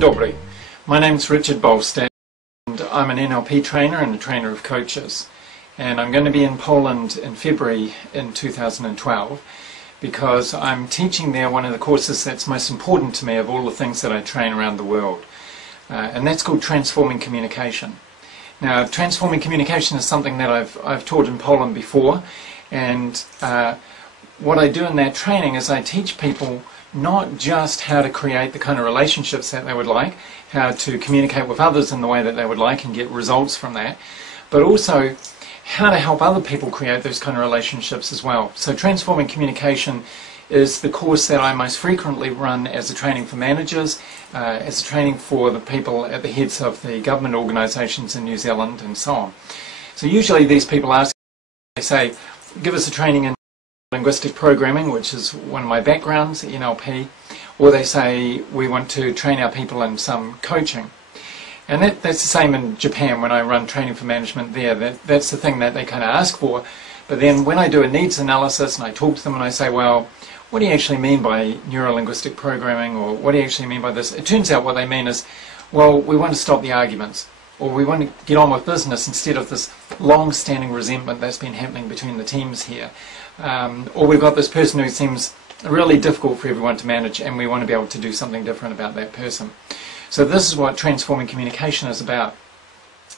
Dzień dobry. My name's Richard Bolstad and I'm an NLP trainer and a trainer of coaches. And I'm going to be in Poland in February in 2012 because I'm teaching there one of the courses that's most important to me of all the things that I train around the world. And that's called Transforming Communication. Now, transforming communication is something that I've taught in Poland before, and what I do in that training is I teach people not just how to create the kind of relationships that they would like, how to communicate with others in the way that they would like and get results from that, but also how to help other people create those kind of relationships as well. So Transforming Communication is the course that I most frequently run as a training for managers, as a training for the people at the heads of the government organisations in New Zealand and so on. So usually these people ask, they say, give us a training in linguistic programming, which is one of my backgrounds, NLP, or they say we want to train our people in some coaching. And that's the same in Japan when I run training for management there. That's the thing that they kind of ask for. But then when I do a needs analysis and I talk to them and I say, well, what do you actually mean by neuro-linguistic programming, or what do you actually mean by this? It turns out what they mean is, well, we want to stop the arguments, or we want to get on with business instead of this long-standing resentment that's been happening between the teams here. Or we've got this person who seems really difficult for everyone to manage and we want to be able to do something different about that person. So this is what transforming communication is about.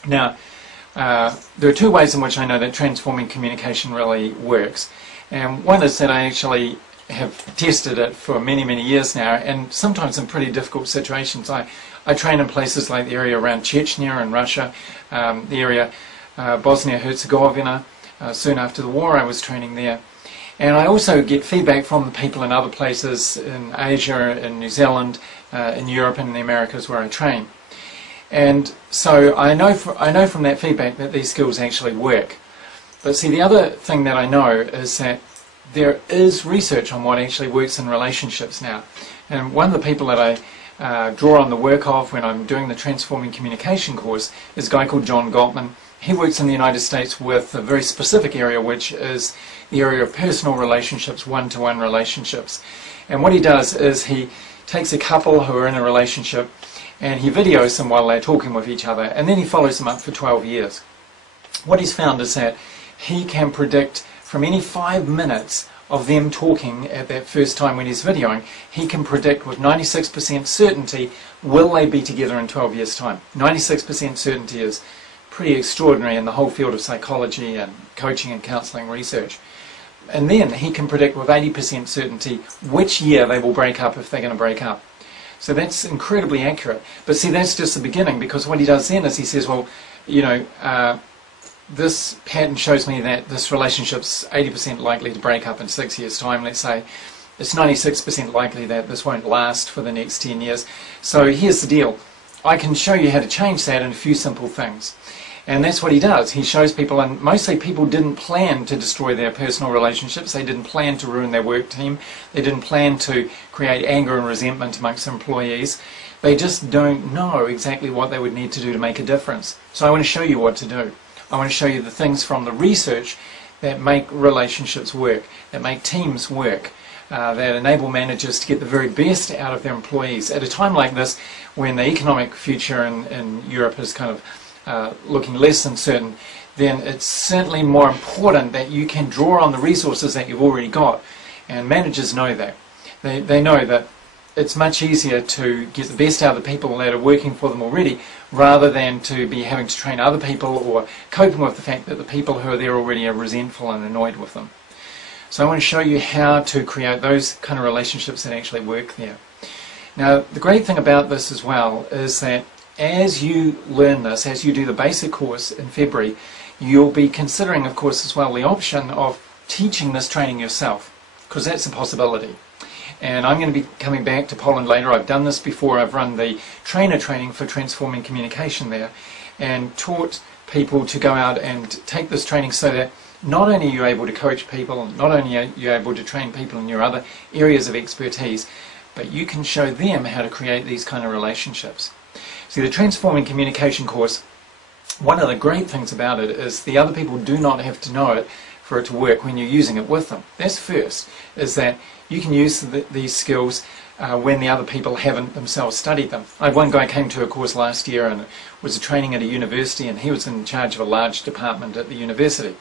Now, there are two ways in which I know that transforming communication really works. And one is that I actually have tested it for many, many years now, and sometimes in pretty difficult situations. I train in places like the area around Chechnya in Russia, the area Bosnia-Herzegovina. Soon after the war I was training there. And I also get feedback from the people in other places in Asia, in New Zealand, in Europe and in the Americas where I train. And so I know from that feedback that these skills actually work. But see, the other thing that I know is that there is research on what actually works in relationships now. And one of the people that I draw on the work of when I'm doing the Transforming Communication course is a guy called Gottman. He works in the United States with a very specific area, which is the area of personal relationships, one-to-one relationships. And what he does is he takes a couple who are in a relationship and he videos them while they're talking with each other, and then he follows them up for 12 years. What he's found is that he can predict from any 5 minutes of them talking at that first time when he's videoing, he can predict with 96% certainty will they be together in 12 years' time. 96% certainty is pretty extraordinary in the whole field of psychology and coaching and counselling research. And then he can predict with 80% certainty which year they will break up if they're going to break up. So that's incredibly accurate. But see, that's just the beginning, because what he does then is he says, well, you know, this pattern shows me that this relationship's 80% likely to break up in 6 years' time, let's say. It's 96% likely that this won't last for the next 10 years. So here's the deal. I can show you how to change that in a few simple things. And that's what he does. He shows people, and mostly people didn't plan to destroy their personal relationships. They didn't plan to ruin their work team. They didn't plan to create anger and resentment amongst employees. They just don't know exactly what they would need to do to make a difference. So I want to show you what to do. I want to show you the things from the research that make relationships work, that make teams work, that enable managers to get the very best out of their employees. At a time like this, when the economic future in Europe is kind of looking less than certain, then it's certainly more important that you can draw on the resources that you've already got. And managers know that. They know that it's much easier to get the best out of the people that are working for them already, rather than to be having to train other people or coping with the fact that the people who are there already are resentful and annoyed with them. So I want to show you how to create those kind of relationships that actually work there. Now, the great thing about this as well is that as you learn this, as you do the basic course in February, you'll be considering, of course, as well the option of teaching this training yourself, because that's a possibility. And I'm going to be coming back to Poland later. I've done this before. I've run the trainer training for Transforming Communication there and taught people to go out and take this training so that not only are you able to coach people, not only are you able to train people in your other areas of expertise, but you can show them how to create these kind of relationships. See, the Transforming Communication course, one of the great things about it is the other people do not have to know it for it to work when you're using it with them. That's first, is that you can use these skills when the other people haven't themselves studied them. I had one guy came to a course last year and it was a training at a university, and he was in charge of a large department at the university.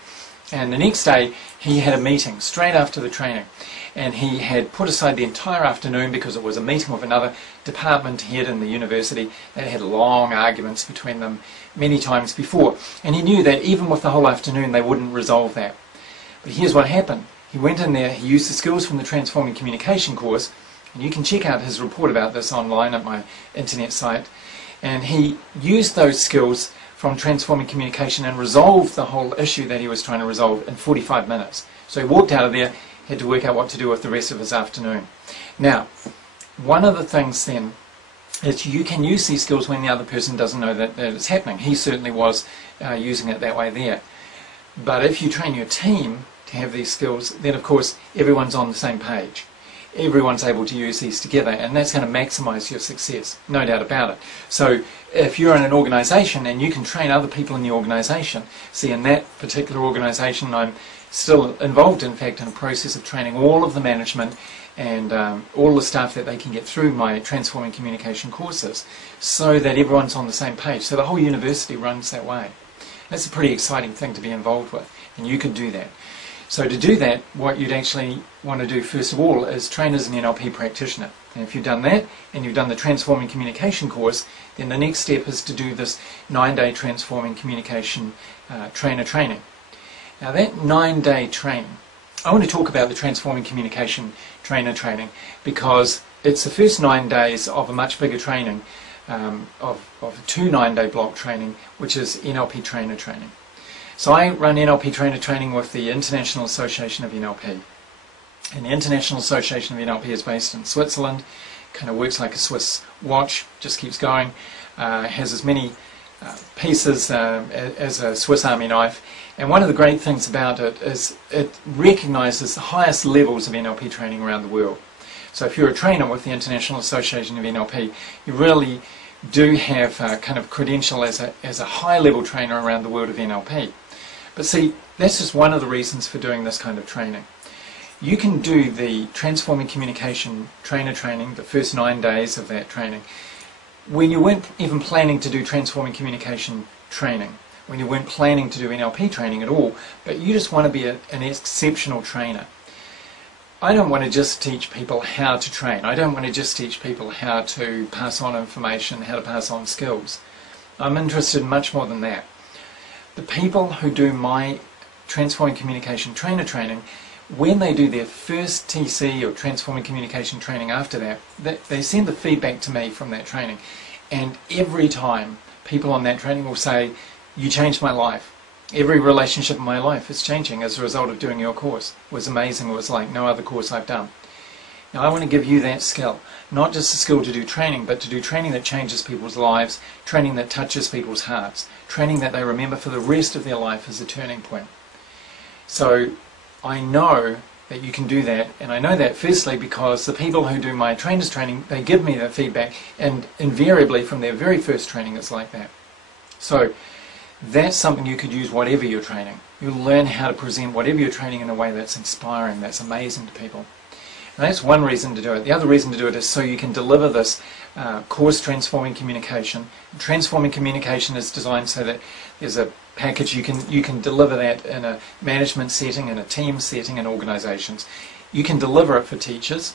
And the next day he had a meeting straight after the training, and he had put aside the entire afternoon because it was a meeting with another department head in the university that had long arguments between them many times before, and he knew that even with the whole afternoon they wouldn't resolve that. But here's what happened. He went in there, he used the skills from the Transforming Communication course, and you can check out his report about this online at my internet site, and he used those skills from Transforming Communication and resolved the whole issue that he was trying to resolve in 45 minutes. So he walked out of there, had to work out what to do with the rest of his afternoon. Now, one of the things then is you can use these skills when the other person doesn't know that it's happening. He certainly was using it that way there. But if you train your team to have these skills, then of course everyone's on the same page. Everyone's able to use these together, and that's going to maximize your success, no doubt about it. So if you're in an organization and you can train other people in the organization, see, in that particular organization I'm still involved, in fact, in a process of training all of the management and all the staff that they can get through my Transforming Communication courses, so that everyone's on the same page. So the whole university runs that way. That's a pretty exciting thing to be involved with, and you could do that. So to do that, what you'd actually want to do first of all is train as an NLP practitioner. And if you've done that, and you've done the Transforming Communication course, then the next step is to do this 9-day Transforming Communication trainer training. Now that 9-day training, I want to talk about the Transforming Communication trainer training because it's the first 9 days of a much bigger training, of a 2 9-day block training, which is NLP trainer training. So I run NLP trainer training with the International Association of NLP. And the International Association of NLP is based in Switzerland, kind of works like a Swiss watch, just keeps going, has as many pieces as a Swiss Army knife. And one of the great things about it is it recognizes the highest levels of NLP training around the world. So if you're a trainer with the International Association of NLP, you really do have kind of credential as a high-level trainer around the world of NLP. But see, that's just one of the reasons for doing this kind of training. You can do the Transforming Communication trainer training, the first 9 days of that training, when you weren't even planning to do Transforming Communication training, when you weren't planning to do NLP training at all, but you just want to be an exceptional trainer. I don't want to just teach people how to train. I don't want to just teach people how to pass on information, how to pass on skills. I'm interested in much more than that. The people who do my Transforming Communication trainer training, when they do their first TC or Transforming Communication training after that, they send the feedback to me from that training. And every time people on that training will say, "You changed my life. Every relationship in my life is changing as a result of doing your course. It was amazing. It was like no other course I've done." Now I want to give you that skill, not just a skill to do training, but to do training that changes people's lives, training that touches people's hearts, training that they remember for the rest of their life as a turning point. So I know that you can do that, and I know that firstly because the people who do my trainers training, they give me that feedback, and invariably from their very first training it's like that. So that's something you could use whatever you're training. You'll learn how to present whatever you're training in a way that's inspiring, that's amazing to people. And that's one reason to do it. The other reason to do it is so you can deliver this course, Transforming Communication. Transforming Communication is designed so that there's a package you can deliver that in a management setting, in a team setting, in organisations. You can deliver it for teachers,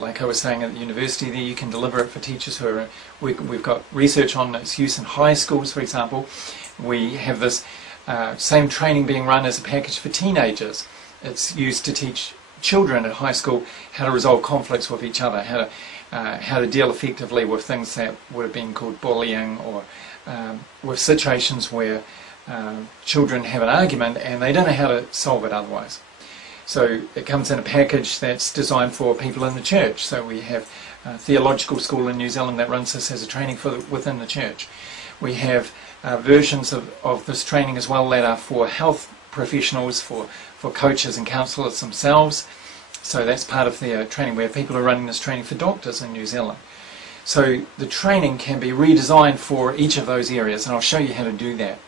like I was saying at the university there. You can deliver it for teachers who are. We've got research on its use in high schools, for example. We have this same training being run as a package for teenagers. It's used to teach children at high school how to resolve conflicts with each other, how to deal effectively with things that would have been called bullying, or with situations where children have an argument and they don't know how to solve it otherwise. So it comes in a package that's designed for people in the church. So we have a theological school in New Zealand that runs this as a training for within the church. We have versions of this training as well that are for health professionals, for coaches and counsellors themselves. So that's part of their training. We have people who are running this training for doctors in New Zealand. So the training can be redesigned for each of those areas, and I'll show you how to do that.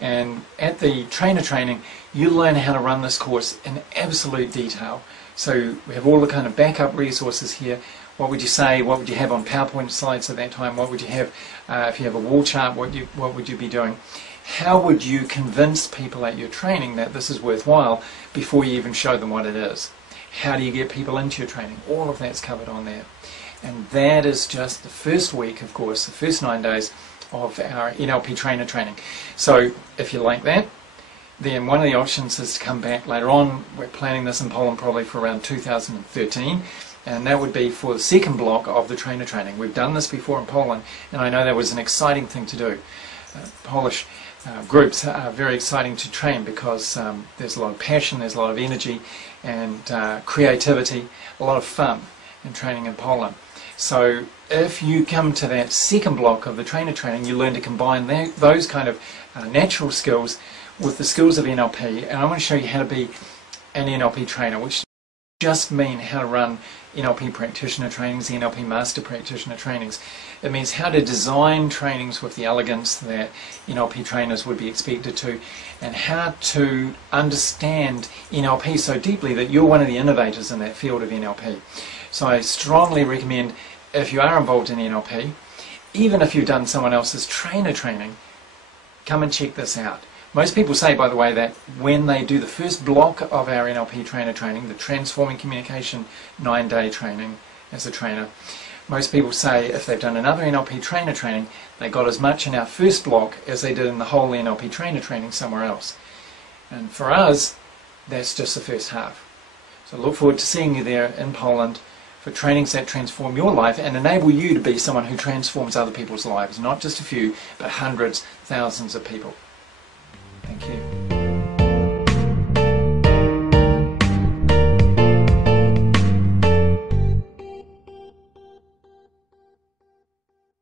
And at the trainer training, you learn how to run this course in absolute detail. So we have all the kind of backup resources here. What would you say? What would you have on PowerPoint slides at that time? What would you have if you have a wall chart? What would you be doing? How would you convince people at your training that this is worthwhile before you even show them what it is? How do you get people into your training? All of that's covered on there. And that is just the first week, of course, the first 9 days of our NLP trainer training. So if you like that, then one of the options is to come back later on. We're planning this in Poland probably for around 2013, and that would be for the second block of the trainer training. We've done this before in Poland, and I know that was an exciting thing to do. Polish groups are very exciting to train because there's a lot of passion, there's a lot of energy and creativity, a lot of fun in training in Poland. So if you come to that second block of the trainer training, you learn to combine those kind of natural skills with the skills of NLP, and I want to show you how to be an NLP trainer, which just mean how to run NLP practitioner trainings, NLP master practitioner trainings. It means how to design trainings with the elegance that NLP trainers would be expected to, and how to understand NLP so deeply that you're one of the innovators in that field of NLP. So I strongly recommend, if you are involved in NLP, even if you've done someone else's trainer training, come and check this out. Most people say, by the way, that when they do the first block of our NLP trainer training, the Transforming Communication 9-day training as a trainer, most people say if they've done another NLP trainer training, they got as much in our first block as they did in the whole NLP trainer training somewhere else. And for us, that's just the first half. So I look forward to seeing you there in Poland for trainings that transform your life and enable you to be someone who transforms other people's lives, not just a few, but hundreds, thousands of people. Thank you.